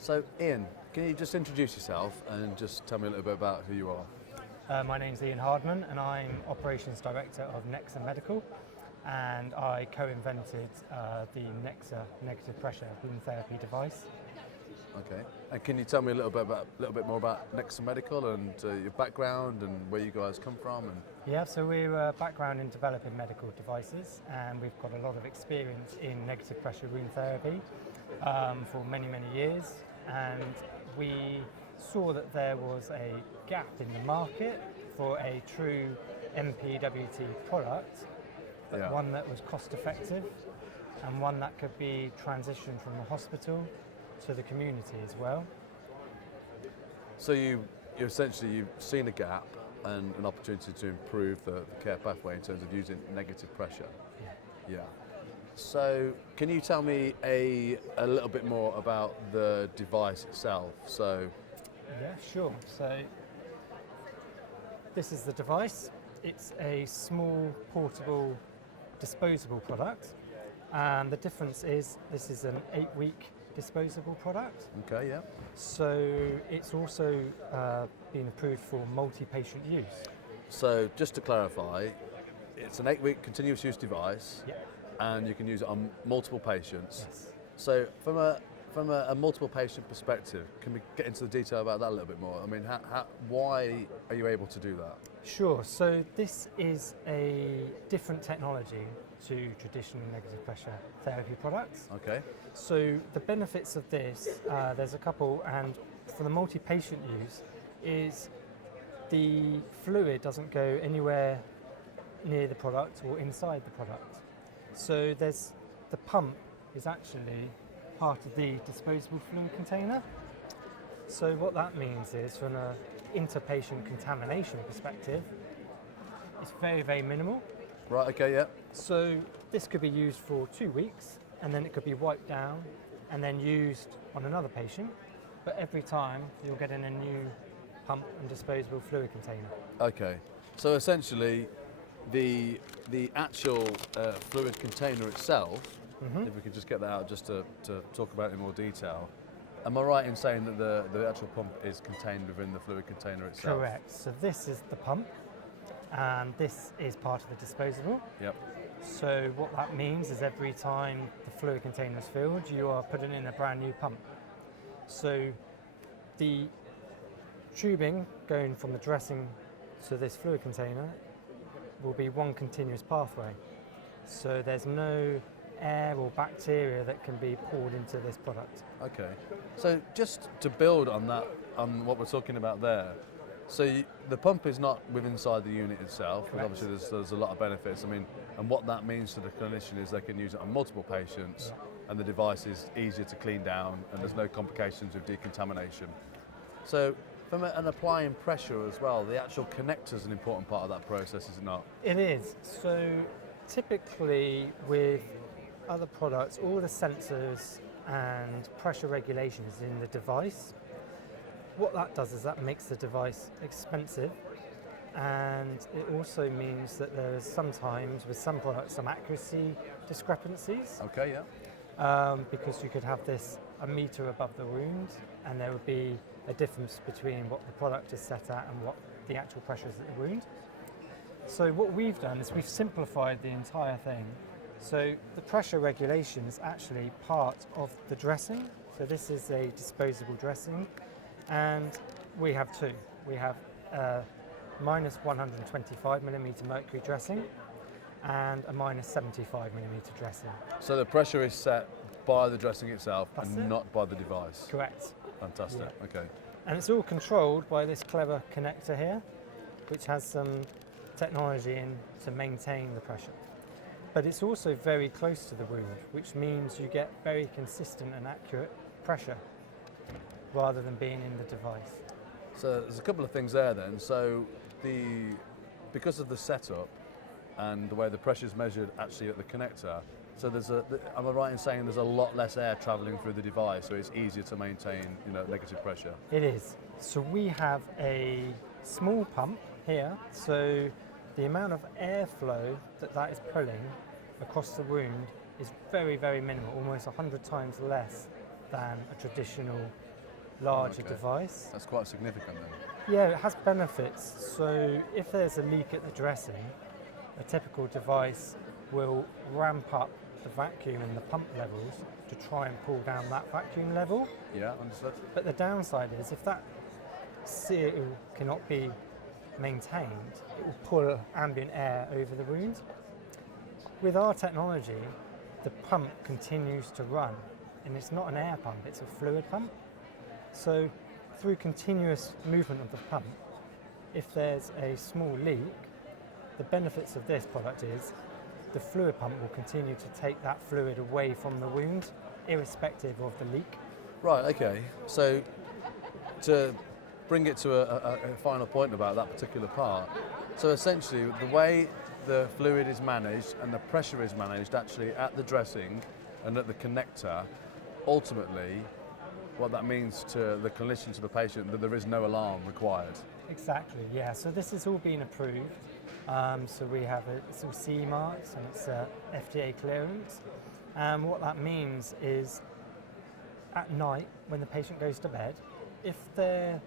So, Ian, can you just introduce yourself and just tell me a little bit about who you are? My name's Ian Hardman and I'm Operations Director of NEXA Medical, and I co-invented the NEXA negative pressure wound therapy device. Okay. And can you tell me a little bit more about NEXA Medical and your background and where you guys come from? And Yeah, so we're a background in developing medical devices, and we've got a lot of experience in negative pressure wound therapy for many, many years. And we saw that there was a gap in the market for a true MPWT product, Yeah. one that was cost effective and one that could be transitioned from the hospital to the community as well. So you've seen a gap and an opportunity to improve the care pathway in terms of using negative pressure. Yeah. Yeah. So can you tell me a little bit more about the device itself? So Yeah, sure. So this is the device. It's a small, portable, disposable product. And the difference is this is an 8-week disposable product. okay, yeah. So it's also been approved for multi-patient use. So just to clarify, it's an 8-week continuous use device. Yeah. And you can use it on multiple patients. Yes. So from a multiple patient perspective, can we get into the detail about that a little bit more? I mean, why are you able to do that? Sure. So this is a different technology to traditional negative pressure therapy products. Okay. So the benefits of this, there's a couple, and for the multi-patient use, is the fluid doesn't go anywhere near the product or inside the product. So the pump is actually part of the disposable fluid container. So what that means is, from an inter-patient contamination perspective, it's very, very minimal. Right, okay, yeah. So this could be used for 2 weeks, and then it could be wiped down and then used on another patient. But every time you'll get in a new pump and disposable fluid container. Okay. So essentially, the actual fluid container itself, if we could just get that out just to talk about it in more detail. Am I right in saying that the actual pump is contained within the fluid container itself? Correct. So this is the pump, and this is part of the disposable. Yep. So what that means is every time the fluid container is filled, you are putting in a brand new pump. So the tubing going from the dressing to this fluid container will be one continuous pathway. So there's no air or bacteria that can be poured into this product. Okay. So just to build on that, on what we're talking about there, so the pump is not within inside the unit itself, but Correct. obviously there's a lot of benefits. I mean, and what that means to the clinician is they can use it on multiple patients, and the device is easier to clean down, and there's no complications with decontamination. So from an applying pressure as well, the actual connector is an important part of that process, is it not? It is. So typically with other products, all the sensors and pressure regulation is in the device. What that does is that makes the device expensive, and it also means that there is sometimes with some products some accuracy discrepancies, Okay, yeah. because you could have this a metre above the wound and there would be a difference between what the product is set at and what the actual pressure is at the wound. So what we've done is we've simplified the entire thing. So the pressure regulation is actually part of the dressing. So this is a disposable dressing, and we have two. We have a minus 125 millimetre mercury dressing and a minus 75 millimetre dressing. So the pressure is set by the dressing itself That's and it. not by the device. Correct. Fantastic. Yeah. Okay. And it's all controlled by this clever connector here, which has some technology in to maintain the pressure. But it's also very close to the wound, which means you get very consistent and accurate pressure rather than being in the device. So there's a couple of things there then. So because of the setup and the way the pressure is measured actually at the connector, so am I right in saying there's a lot less air travelling through the device, so it's easier to maintain, negative pressure? It is. So we have a small pump here, so the amount of airflow that is pulling across the wound is very, very minimal, almost 100 times less than a traditional larger Okay. device. That's quite significant then. Yeah, it has benefits. So if there's a leak at the dressing, a typical device will ramp up the vacuum and the pump levels to try and pull down that vacuum level. Yeah, understood. But the downside is if that seal cannot be maintained, it will pull ambient air over the wound. With our technology, the pump continues to run, and it's not an air pump, it's a fluid pump. So through continuous movement of the pump, if there's a small leak, the benefits of this product is the fluid pump will continue to take that fluid away from the wound, irrespective of the leak. Right, okay. So to bring it to a final point about that particular part, so essentially the way the fluid is managed and the pressure is managed actually at the dressing and at the connector, ultimately what that means to the clinician, to the patient, that there is no alarm required. Exactly, yeah. So this has all been approved. So we have it's all CE marks and it's FDA clearance. And what that means is at night when the patient goes to bed, if their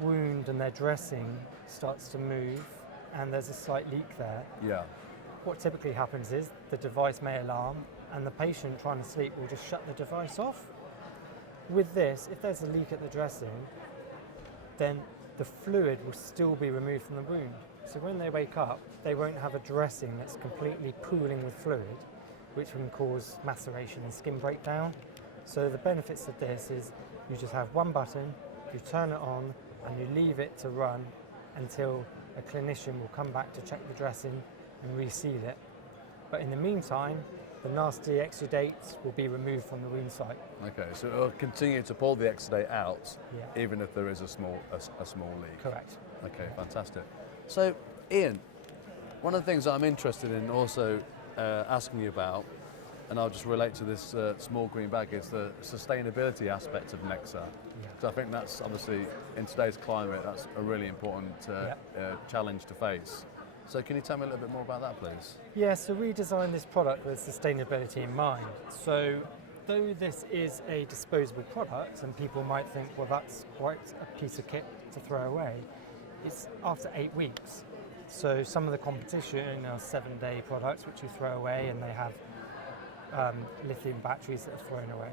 wound and their dressing starts to move and there's a slight leak there, Yeah. what typically happens is the device may alarm and the patient trying to sleep will just shut the device off. With this, if there's a leak at the dressing, then the fluid will still be removed from the wound. So when they wake up, they won't have a dressing that's completely pooling with fluid, which can cause maceration and skin breakdown. So the benefits of this is you just have one button, you turn it on, and you leave it to run until a clinician will come back to check the dressing and reseal it. But in the meantime, the nasty exudates will be removed from the wound site. Okay, so it'll continue to pull the exudate out, Yeah. even if there is a small leak. Correct. Okay, fantastic. So, Ian, one of the things that I'm interested in also asking you about, and I'll just relate to this small green bag, is the sustainability aspect of NEXA. Yeah. So I think that's obviously, in today's climate, that's a really important challenge to face. So can you tell me a little bit more about that, please? Yeah, so we designed this product with sustainability in mind. So though this is a disposable product and people might think, well, that's quite a piece of kit to throw away, it's after 8 weeks. So some of the competition are 7-day products which you throw away and they have lithium batteries that are thrown away.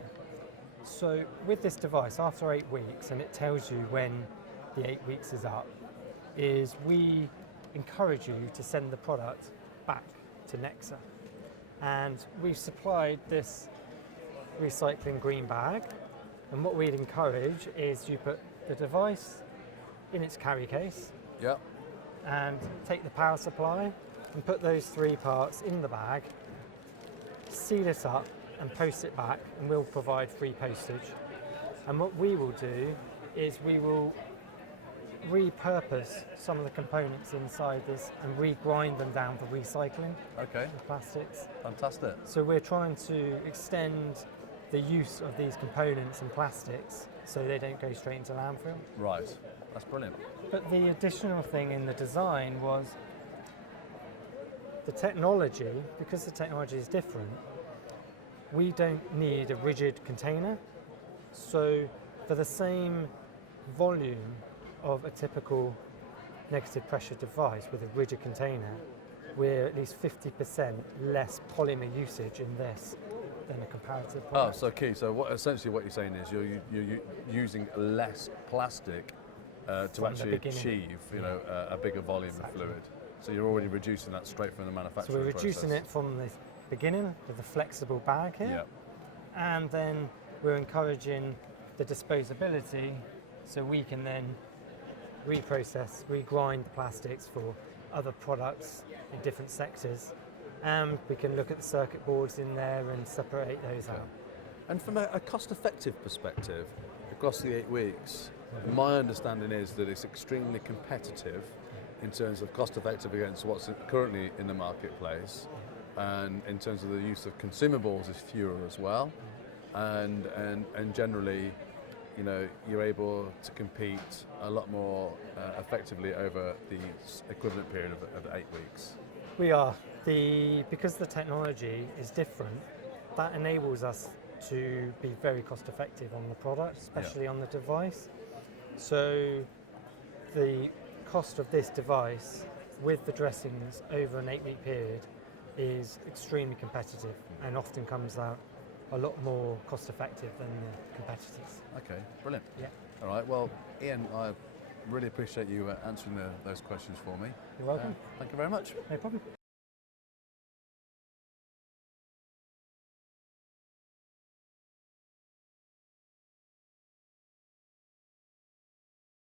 So with this device, after 8 weeks, and it tells you when the 8 weeks is up, is we encourage you to send the product back to NEXA. And we've supplied this recycling green bag, and what we'd encourage is you put the device in its carry case Yep. and take the power supply and put those 3 parts in the bag, seal it up and post it back, and we'll provide free postage. And what we will do is we will repurpose some of the components inside this and regrind them down for recycling Okay, the plastics. fantastic. So we're trying to extend the use of these components and plastics so they don't go straight into landfill. Right, that's brilliant. But the additional thing in the design was the technology, because the technology is different, we don't need a rigid container. So for the same volume of a typical negative pressure device with a rigid container, we're at least 50% less polymer usage in this than a comparative Oh, product. so key. So essentially what you're saying is you're using less plastic to From the actually beginning. achieve, a bigger volume Exactly. of fluid. So you're already reducing that straight from the So manufacturing we're reducing process. it from the beginning with the flexible bag here, Yeah. and then we're encouraging the disposability so we can then reprocess, regrind the plastics for other products in different sectors, and we can look at the circuit boards in there and separate those out. And from a cost-effective perspective, across the 8 weeks, my understanding is that it's extremely competitive in terms of cost-effective against what's currently in the marketplace, and in terms of the use of consumables is fewer as well, and generally, you're able to compete a lot more effectively over the equivalent period of 8 weeks. We are. Because the technology is different, that enables us to be very cost effective on the product, especially on the device. So the cost of this device with the dressings over an 8-week period is extremely competitive and often comes out a lot more cost effective than the competitors. Okay, brilliant. Yeah. All right, well, Ian, I really appreciate you answering those questions for me. You're welcome. Thank you very much. No problem.